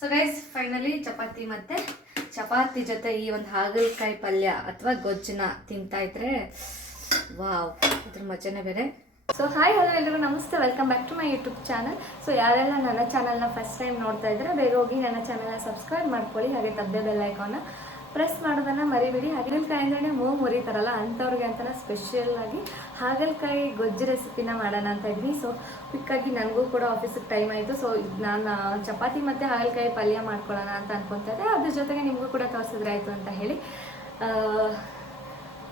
So guys finally chapati ಜೊತೆ ಈ ಒಂದು ಹಾಗಲಕಾಯಿ ಪಲ್ಯ ಅಥವಾ ಗೊಜ್ಜನ್ನ ತಿಂತಾ ಇದ್ರೆ ವಾವ್, ಇದ್ರ ಮಜಾನೇ ಬೇರೆ. ಸೊ ಹಾಯ್ ಹಲೋ ಎಲ್ಲರಿಗೂ ನಮಸ್ತೆ, welcome back to my YouTube channel. So ಯಾರೆಲ್ಲ ನನ್ನ ಚಾನಲ್ನ ಫಸ್ಟ್ ಟೈಮ್ ನೋಡ್ತಾ ಇದ್ರೆ ಬೇಗ ಹೋಗಿ ನನ್ನ ಚಾನಲ್ನ ಸಬ್ಸ್ಕ್ರೈಬ್ ಮಾಡ್ಕೊಳ್ಳಿ, ಹಾಗೆ ತಪ್ಪದೆ ಬೆಲ್ ಐಕಾನ್ನ ಪ್ರೆಸ್ ಮಾಡೋದನ್ನು ಮರಿಬೇಡಿ. ಹಾಗಲಕಾಯಿ ಅಂದ್ರೆ ಮೂಗು ಮುರಿತಾರಲ್ಲ ಅಂಥವ್ರಿಗೆ ಅಂತ ಸ್ಪೆಷಲ್ ಆಗಿ ಹಾಗಲಕಾಯಿ ಗೊಜ್ಜು ರೆಸಿಪಿನ ಮಾಡೋಣ ಅಂತ ಇದ್ವಿ. ಸೊ ಕ್ವಿಕ್ಕಾಗಿ ನನಗೂ ಕೂಡ ಆಫೀಸಿಗೆ ಟೈಮ್ ಆಯಿತು. ಸೊ ನಾನು ಚಪಾತಿ ಮತ್ತು ಹಾಗಲಕಾಯಿ ಪಲ್ಯ ಮಾಡ್ಕೊಳ್ಳೋಣ ಅಂತ ಅನ್ಕೊತಾ ಇದ್ದೆ. ಅದ್ರ ಜೊತೆಗೆ ನಿಮಗೂ ಕೂಡ ತೋರಿಸಿದ್ರೆ ಆಯಿತು ಅಂತ ಹೇಳಿ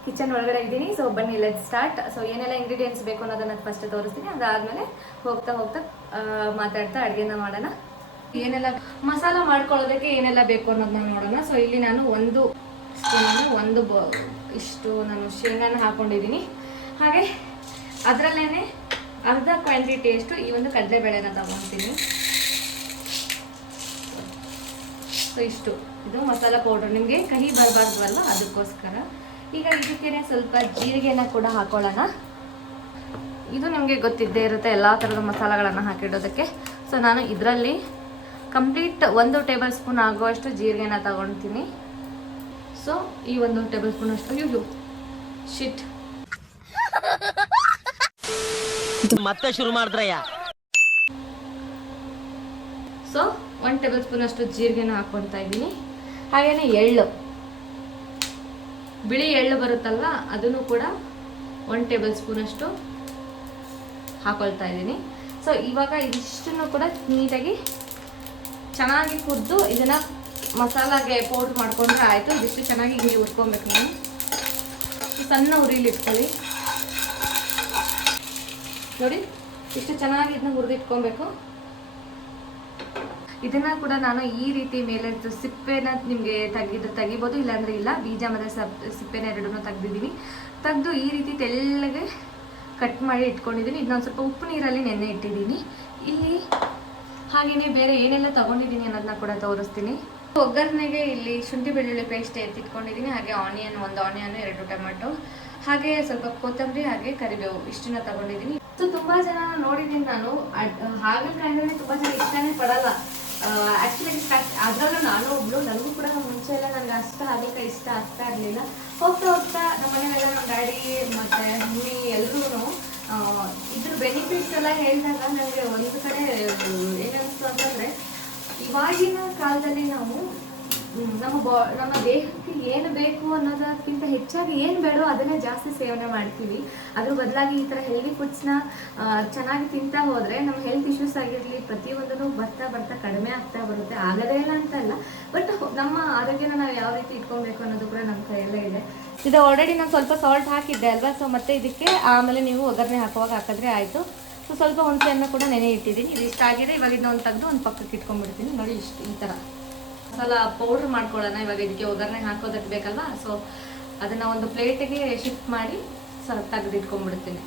ಕಿಚನ್ ಒಳಗಡೆ ಇದ್ದೀನಿ. ಸೊ ಬನ್ನಿ ಲೆಟ್ ಸ್ಟಾರ್ಟ್. ಸೊ ಏನೆಲ್ಲ ಇಂಗ್ರೀಡಿಯೆಂಟ್ಸ್ ಬೇಕು ಅನ್ನೋದನ್ನ ಫಸ್ಟ್ ತೋರಿಸ್ತೀನಿ, ಅದಾದಮೇಲೆ ಹೋಗ್ತಾ ಮಾತಾಡ್ತಾ ಅಡುಗೆನ ಮಾಡೋಣ. ಏನೆಲ್ಲ ಮಸಾಲ ಮಾಡ್ಕೊಳ್ಳೋದಕ್ಕೆ ಏನೆಲ್ಲ ಬೇಕು ಅನ್ನೋದನ್ನ ನೋಡೋಣ. ಸೊ ಇಲ್ಲಿ ನಾನು ಒಂದು ಇಷ್ಟು ನಾನು ಶೇಂಗಾನ ಹಾಕೊಂಡಿದ್ದೀನಿ, ಹಾಗೆ ಅದರಲ್ಲೇ ಅರ್ಧ ಕ್ವಾಂಟಿಟಿಯಷ್ಟು ಈ ಒಂದು ಕಡಲೆಬೇಳೆನ ತಗೊತೀನಿ. ಸೊ ಇದು ಮಸಾಲ ಪೌಡರ್, ನಿಮಗೆ ಕಹಿ ಬರಬಾರ್ದಲ್ಲ ಅದಕ್ಕೋಸ್ಕರ. ಈಗ ಇದಕ್ಕೇನೆ ಸ್ವಲ್ಪ ಜೀರಿಗೆನ ಕೂಡ ಹಾಕೊಳ್ಳೋಣ. ಇದು ನಿಮಗೆ ಗೊತ್ತಿದ್ದೇ ಇರುತ್ತೆ ಎಲ್ಲ ಥರದ ಮಸಾಲೆಗಳನ್ನು ಹಾಕಿಡೋದಕ್ಕೆ. ಸೊ ನಾನು ಇದರಲ್ಲಿ ಕಂಪ್ಲೀಟ್ 1 ಟೇಬಲ್ ಸ್ಪೂನ್ ಆಗುವಷ್ಟು ಜೀರಿಗೆನ ತಗೊಳ್ತೀನಿ. ಸೊ ಈ 1 ಟೇಬಲ್ ಸ್ಪೂನ್ ಅಷ್ಟು ಮತ್ತೆ ಶುರು ಮಾಡಿದ್ರಯ್ಯ. ಸೊ 1 ಟೇಬಲ್ ಸ್ಪೂನ್ ಅಷ್ಟು ಜೀರಿಗೆನ ಹಾಕೊಳ್ತಾ ಇದ್ದೀನಿ. ಹಾಗೇನೆ ಎಳ್ಳು, ಬಿಳಿ ಎಳ್ಳು ಬರುತ್ತಲ್ವ, ಅದನ್ನು ಕೂಡ 1 ಟೇಬಲ್ ಸ್ಪೂನ್ ಅಷ್ಟು ಹಾಕೊಳ್ತಾ ಇದ್ದೀನಿ. ಸೊ ಇವಾಗ ಇದಿಷ್ಟನ್ನು ಕೂಡ ನೀಟಾಗಿ ಚೆನ್ನಾಗಿ ಕುದ್ದು ಇದನ್ನ ಮಸಾಲಾಗೆ ಪೌಡ್ರ್ ಮಾಡ್ಕೊಂಡ್ರೆ ಆಯಿತು. ಇದಿಷ್ಟು ಚೆನ್ನಾಗಿ ಹಿಂಗೆ ಹುರ್ಕೊಬೇಕು. ನಾನು ಸಣ್ಣ ಉರಿಲಿ ಇಟ್ಕೊಳ್ಳಿ ನೋಡಿ, ಇಷ್ಟು ಚೆನ್ನಾಗಿ ಇದನ್ನ ಹುರಿದಿಟ್ಕೊಬೇಕು. ಇದನ್ನ ಕೂಡ ನಾನು ಈ ರೀತಿ ಮೇಲೆ ಸಿಪ್ಪೆನ ನಿಮಗೆ ತೆಗಿಬೋದು, ಇಲ್ಲಾಂದ್ರೆ ಇಲ್ಲ. ಬೀಜ ಮತ್ತು ಸಿಪ್ಪೆನ ಎರಡನ್ನೂ ತೆಗೆದು ಈ ರೀತಿ ತೆಳ್ಳಗೆ ಕಟ್ ಮಾಡಿ ಇಟ್ಕೊಂಡಿದ್ದೀನಿ. ಇದನ್ನೊಂದು ಸ್ವಲ್ಪ ಉಪ್ಪು ನೀರಲ್ಲಿ ನೆನೆ ಇಟ್ಟಿದ್ದೀನಿ. ಇಲ್ಲಿ ಹಾಗೆಯೇ ಬೇರೆ ಏನೆಲ್ಲ ತೊಗೊಂಡಿದ್ದೀನಿ ಅನ್ನೋದನ್ನ ಕೂಡ ತೋರಿಸ್ತೀನಿ. ಒಗ್ಗರಣೆಗೆ ಇಲ್ಲಿ ಶುಂಠಿ ಬೆಳ್ಳುಳ್ಳಿ ಪೇಸ್ಟ್ ಎತ್ತಿಟ್ಕೊಂಡಿದ್ದೀನಿ, ಹಾಗೆ ಒಂದು ಆನಿಯನ್ 2 ಟೊಮೆಟೊ, ಹಾಗೆ ಸ್ವಲ್ಪ ಕೊತ್ತಂಬರಿ, ಹಾಗೆ ಕರಿಬೇವು, ಇಷ್ಟನ್ನ ತಗೊಂಡಿದ್ದೀನಿ. ಸೊ ತುಂಬ ಜನ ನೋಡಿದ್ದೀನಿ ನಾನು, ಹಾಗಲಕಾಯಿ ಅಂದರೆ ತುಂಬ ಜನ ಇಷ್ಟನೇ ಪಡಲ್ಲ ಆ್ಯಕ್ಚುಲಿ. ಅದರಲ್ಲೂ ನಾನು ಒಬ್ಳು, ನನಗೂ ಕೂಡ ಮುಂಚೆ ಎಲ್ಲ ನನಗೆ ಅಷ್ಟು ಹಾಗಲಕಾಯಿ ಇಷ್ಟ ಆಗ್ತಾ ಇರಲಿಲ್ಲ. ಹೋಗ್ತಾ ನಮ್ಮ ಮನೆಯಲ್ಲ ನಮ್ಮ ಡ್ಯಾಡಿ ಮತ್ತು ಮಮ್ಮಿ ಎಲ್ಲರೂ ಇದ್ರ ಬೆನಿಫಿಟ್ಸ್ ಎಲ್ಲ ಹೇಳಿದಾಗ ನನಗೆ ಒಂದು ಕಡೆ ಏನನ್ನಿಸ್ತು ಅಂತಂದರೆ, ಇವಾಗಿನ ಕಾಲದಲ್ಲಿ ನಾವು ನಮ್ಮ ದೇಹಕ್ಕೆ ಏನು ಬೇಕು ಅನ್ನೋದಕ್ಕಿಂತ ಹೆಚ್ಚಾಗಿ ಏನು ಬೇಡೋ ಅದನ್ನೇ ಜಾಸ್ತಿ ಸೇವನೆ ಮಾಡ್ತೀವಿ. ಅದ್ರ ಬದಲಾಗಿ ಈ ಥರ ಹೆಲ್ದಿ ಫುಡ್ಸ್ನ ಚೆನ್ನಾಗಿ ತಿಂತಾ ಹೋದರೆ ನಮ್ಮ ಹೆಲ್ತ್ ಇಶ್ಯೂಸ್ ಆಗಿರಲಿ ಪ್ರತಿಯೊಂದೂ ಬರ್ತಾ ಕಡಿಮೆ ಆಗ್ತಾ ಬರುತ್ತೆ. ಆಗದೇ ಇಲ್ಲ ಅಂತಲ್ಲ, ಬಟ್ ನಮ್ಮ ಆರೋಗ್ಯನ ನಾವು ಯಾವ ರೀತಿ ಇಟ್ಕೊಬೇಕು ಅನ್ನೋದು ಕೂಡ ನಮ್ಮ ಕೈಯಲ್ಲೇ ಇದೆ. ಇದು ಆಲ್ರೆಡಿ ನಾನು ಸ್ವಲ್ಪ ಸಾಲ್ಟ್ ಹಾಕಿದ್ದೆ ಅಲ್ವಾ. ಸೊ ಮತ್ತೆ ಇದಕ್ಕೆ ಆಮೇಲೆ ನೀವು ಒಗ್ಗರಣೆ ಹಾಕಿದ್ರೆ ಆಯಿತು. ಸೊ ಸ್ವಲ್ಪ ಹುಣಸೆಯನ್ನು ಕೂಡ ನೆನೆ ಇಟ್ಟಿದ್ದೀನಿ. ಇದು ಇಷ್ಟ ಆಗಿದೆ. ಇವಾಗ ಇದನ್ನ ತೆಗೆದು ಒಂದು ಪಕ್ಕಕ್ಕೆ ಇಟ್ಕೊಂಡ್ಬಿಡ್ತೀನಿ. ನೋಡಿ ಈ ಥರ ಮಸಾಲ ಪೌಡ್ರ್ ಮಾಡ್ಕೊಳ್ಳೋಣ. ಇವಾಗ ಇದಕ್ಕೆ ಒಗ್ಗರಣೆ ಹಾಕೋದಕ್ಕೆ ಬೇಕಲ್ವಾ. ಸೊ ಅದನ್ನು ಒಂದು ಪ್ಲೇಟಿಗೆ ಶಿಫ್ಟ್ ಮಾಡಿ ಸ್ವಲ್ಪ ತೆಗೆದು ಇಟ್ಕೊಂಡ್ಬಿಡ್ತೀನಿ.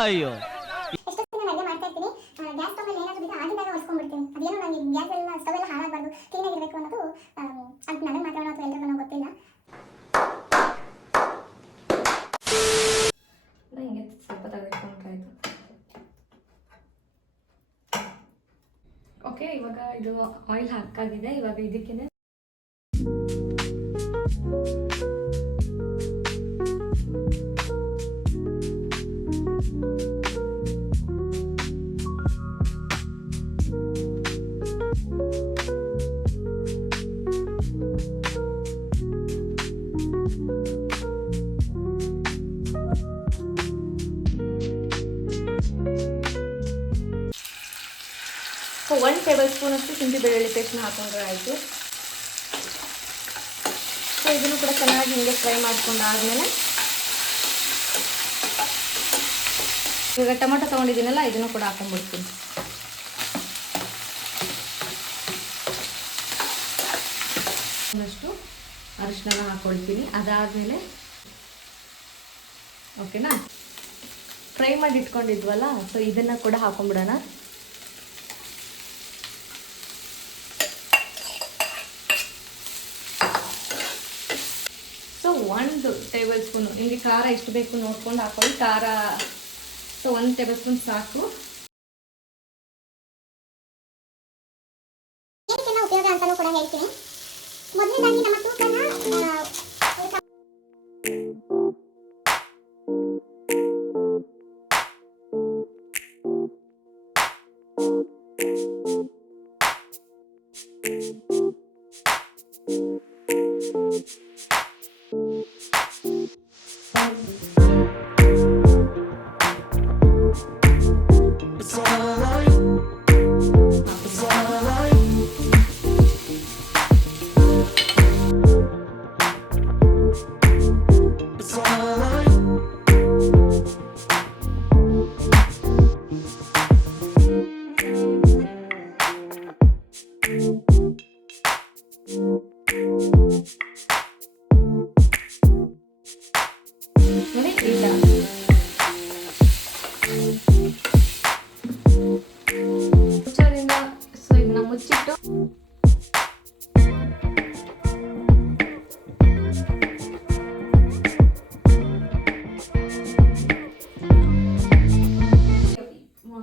ಅಯ್ಯೋ, ಎಷ್ಟೋ ದಿನ ಅಡುಗೆ ಮಾಡ್ತಾ ಇರ್ತೀನಿ, ಗ್ಯಾಸ್ ಸ್ಟವ್ ಮೇಲೆ ಏನಾದರೂ ಬಿದ್ದು ಆಗಿದ್ದಾಗ ಒರೆಸ್ಕೊಂಡ್ಬಿಡ್ತೀನಿ. ಅದೇನೋ ನನಗೆ ಗ್ಯಾಸ್ ಎಲ್ಲ ಸ್ಟವ್ ಎಲ್ಲ ಹಾಳಾಗಬಾರ್ದು, ಕ್ಲೀನಾಗಿರಬೇಕು ಅನ್ನೋದು ಅದು ನನಗೆ ಮಾತ್ರ ಅಥವಾ ಎಲ್ಲರಿಗೂ ಗೊತ್ತಿಲ್ಲ. ಹಿಂಗೆ ಸ್ವಲ್ಪ ತೆಗೆದುಕೊಂಡ್ರಾಯ್ತು. ಓಕೆ, ಇವಾಗ ಇದು ಆಯಿಲ್ ಹಾಕಾಗಿದೆ. ಇವಾಗ ಇದಕ್ಕೇನೆ ಸೊ 1 ಟೇಬಲ್ ಸ್ಪೂನ್ ಅಷ್ಟು ಶುಂಠಿ ಬೆಳ್ಳುಳ್ಳಿ ಪೇಸ್ಟ್ನ ಹಾಕೊಂಡ್ರೆ ಆಯಿತು. ಸೊ ಇದನ್ನು ಕೂಡ ಚೆನ್ನಾಗಿ ಹಿಂಗೆ ಫ್ರೈ ಮಾಡ್ಕೊಂಡಾದ್ಮೇಲೆ ಇವಾಗ ಟೊಮೆಟೊ ತೊಗೊಂಡಿದ್ದೀನಲ್ಲ ಇದನ್ನು ಕೂಡ ಹಾಕೊಂಡ್ಬಿಡ್ತೀನಿ. ಒಂದಷ್ಟು ಅರಿಶಿನ ಹಾಕ್ಕೊಳ್ತೀನಿ. ಅದಾದಮೇಲೆ ಓಕೆನಾ, ಫ್ರೈ ಮಾಡಿ ಇಟ್ಕೊಂಡಿದ್ವಲ್ಲ, ಸೊ ಇದನ್ನು ಕೂಡ ಹಾಕೊಂಡ್ಬಿಡೋಣ. ಸೊ 1 ಟೇಬಲ್ ಸ್ಪೂನು, ನಿಮಗೆ ಖಾರ ಎಷ್ಟು ಬೇಕು ನೋಡ್ಕೊಂಡು ಹಾಕೊಳ್ಳಿ. ಖಾರ ಸೊ 1 ಟೇಬಲ್ ಸ್ಪೂನ್ ಸಾಕು. ಏನಕ್ಕೆಲ್ಲ ಉಪಯೋಗ ಅಂತಲೂ ಕೂಡ ಹೇಳ್ತೀನಿ. ಮೊದಲನೇದಾಗಿ ನಮ್ಮ ತೂಕನ ನೋಡಿ ಈಗ ಮುಚ್ಚೋದ್ರಿಂದ ಸೊ ಇದನ್ನ ಮುಚ್ಚಿಟ್ಟು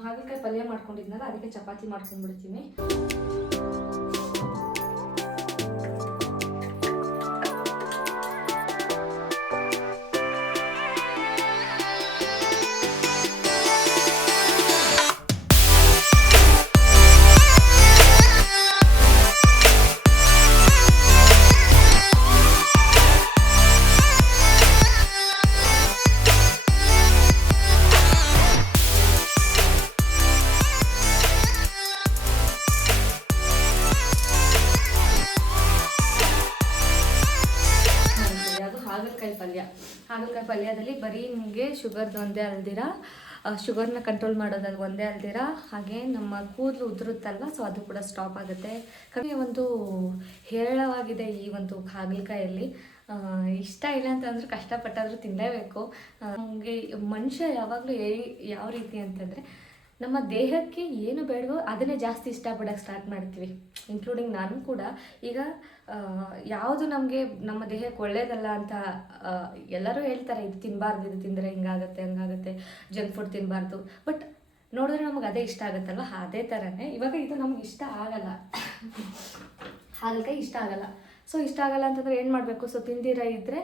ಹಾಗಲಕಾಯಿ ಪಲ್ಯ ಮಾಡ್ಕೊಂಡಿದ್ನಲ್ಲ, ಅದಕ್ಕೆ ಚಪಾತಿ ಮಾಡ್ಕೊಂಡ್ಬಿಡ್ತೀನಿ. ಹಾಗಲಕಾಯಿ ಪಲ್ಯದಲ್ಲಿ ಬರೀ ನಿಮಗೆ ಶುಗರ್ದು ಒಂದೇ ಅಲ್ದಿರ, ಶುಗರ್ನ ಕಂಟ್ರೋಲ್ ಮಾಡೋದು ಒಂದೇ ಅಲ್ದಿರ, ಹಾಗೆ ನಮ್ಮ ಕೂದಲು ಉದುರುತ್ತಲ್ವ, ಸೊ ಅದು ಕೂಡ ಸ್ಟಾಪ್ ಆಗುತ್ತೆ. ಒಂದು ಹೇರಳವಾಗಿದೆ ಈ ಒಂದು ಹಾಗಲಕಾಯಲ್ಲಿ. ಇಷ್ಟ ಇಲ್ಲ ಅಂತಂದ್ರೆ ಕಷ್ಟಪಟ್ಟಾದರೂ ತಿನ್ನಲೇಬೇಕು. ನಮಗೆ ಮನುಷ್ಯ ಯಾವಾಗಲೂ ಯಾವ ರೀತಿ ಅಂತಂದರೆ, ನಮ್ಮ ದೇಹಕ್ಕೆ ಏನು ಬೇಡವೋ ಅದನ್ನೇ ಜಾಸ್ತಿ ಇಷ್ಟಪಡೋಕ್ಕೆ ಸ್ಟಾರ್ಟ್ ಮಾಡ್ತೀವಿ, ಇನ್ಕ್ಲೂಡಿಂಗ್ ನಾನು ಕೂಡ. ಈಗ ಯಾವುದು ನಮಗೆ ನಮ್ಮ ದೇಹಕ್ಕೆ ಒಳ್ಳೇದಲ್ಲ ಅಂತ ಎಲ್ಲರೂ ಹೇಳ್ತಾರೆ, ಇದು ತಿನ್ನಬಾರ್ದು, ಇದು ತಿಂದರೆ ಹಿಂಗಾಗುತ್ತೆ ಹಂಗಾಗುತ್ತೆ, ಜಂಕ್ ಫುಡ್ ತಿನ್ನಬಾರ್ದು. ಬಟ್ ನೋಡಿದ್ರೆ ನಮಗೆ ಅದೇ ಇಷ್ಟ ಆಗುತ್ತಲ್ವ, ಅದೇ ಥರನೇ ಇವಾಗ ಇದು ನಮ್ಗೆ ಇಷ್ಟ ಆಗಲ್ಲ, ಹಾಗಲಕಾಯಿ ಇಷ್ಟ ಆಗಲ್ಲ. ಸೊ ಇಷ್ಟ ಆಗಲ್ಲ ಅಂತಂದರೆ ಏನು ಮಾಡಬೇಕು? ಸೊ ತಿಂದಿರ ಇದ್ದರೆ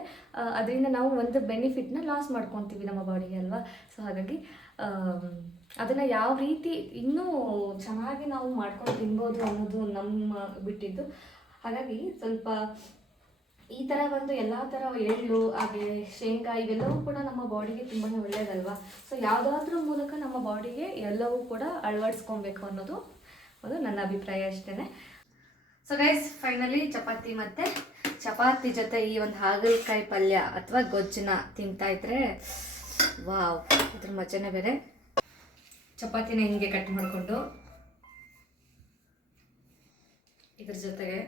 ಅದರಿಂದ ನಾವು ಒಂದು ಬೆನಿಫಿಟ್ನ ಲಾಸ್ ಮಾಡ್ಕೊತೀವಿ ನಮ್ಮ ಬಾಡಿಗೆ ಅಲ್ವಾ. ಸೊ ಹಾಗಾಗಿ ಅದನ್ನು ಯಾವ ರೀತಿ ಇನ್ನೂ ಚೆನ್ನಾಗಿ ನಾವು ಮಾಡ್ಕೊಂಡು ತಿನ್ಬೋದು ಅನ್ನೋದು ನಮ್ಮ ಬಿಟ್ಟಿದ್ದು. ಹಾಗಾಗಿ ಸ್ವಲ್ಪ ಈ ಥರ ಒಂದು ಎಲ್ಲ ಥರ ಎಳ್ಳು ಹಾಗೆ ಶೇಂಗಾ ಇವೆಲ್ಲವೂ ಕೂಡ ನಮ್ಮ ಬಾಡಿಗೆ ತುಂಬಾ ಒಳ್ಳೆಯದಲ್ವಾ. ಸೊ ಯಾವುದಾದ್ರೂ ಮೂಲಕ ನಮ್ಮ ಬಾಡಿಗೆ ಎಲ್ಲವೂ ಕೂಡ ಅಳವಡಿಸ್ಕೊಬೇಕು ಅನ್ನೋದು ಒಂದು ನನ್ನ ಅಭಿಪ್ರಾಯ ಅಷ್ಟೇ. ಸೊ ಗೈಸ್, ಫೈನಲಿ ಚಪಾತಿ ಜೊತೆ ಈ ಒಂದು ಹಾಗಲಕಾಯಿ ಪಲ್ಯ ಅಥವಾ ಗೊಜ್ಜನ್ನ ತಿಂತಾಯಿದ್ರೆ ವಾವ್, ಇದ್ರ ಮಜಾನೇ ಬೇರೆ. ಚಪಾತಿನ ಹಿಂಗೆ ಕಟ್ ಮಾಡಿಕೊಂಡು ಇದ್ರ ಜೊತೆಗೆ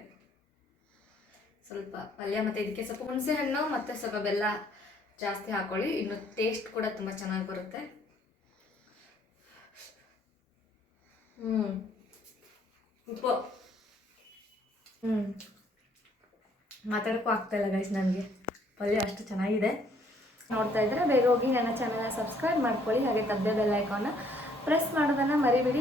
ಸ್ವಲ್ಪ ಪಲ್ಯ ಮತ್ತು ಇದಕ್ಕೆ ಸ್ವಲ್ಪ ಹುಣಸೆ ಹಣ್ಣು ಮತ್ತು ಸ್ವಲ್ಪ ಬೆಲ್ಲ ಜಾಸ್ತಿ ಹಾಕೊಳ್ಳಿ, ಇನ್ನು ಟೇಸ್ಟ್ ಕೂಡ ತುಂಬ ಚೆನ್ನಾಗಿ ಬರುತ್ತೆ. ಉಪ್ಪು ಮಾತಾಡೋಕ್ಕೂ ಆಗ್ತಾಯಿಲ್ಲ ಗೈಸ್, ನನಗೆ ಪಲ್ಯ ಅಷ್ಟು ಚೆನ್ನಾಗಿದೆ. ನೋಡ್ತಾ ಇದ್ರೆ ಬೇಗ ಹೋಗಿ ನನ್ನ ಚಾನಲ್ನ ಸಬ್ಸ್ಕ್ರೈಬ್ ಮಾಡ್ಕೊಳ್ಳಿ, ಹಾಗೆ ತಪ್ಪದೆ ಬೆಲ್ ಐಕಾನ್ನ ಪ್ರೆಸ್ ಮಾಡೋದನ್ನು ಮರಿಬೇಡಿ.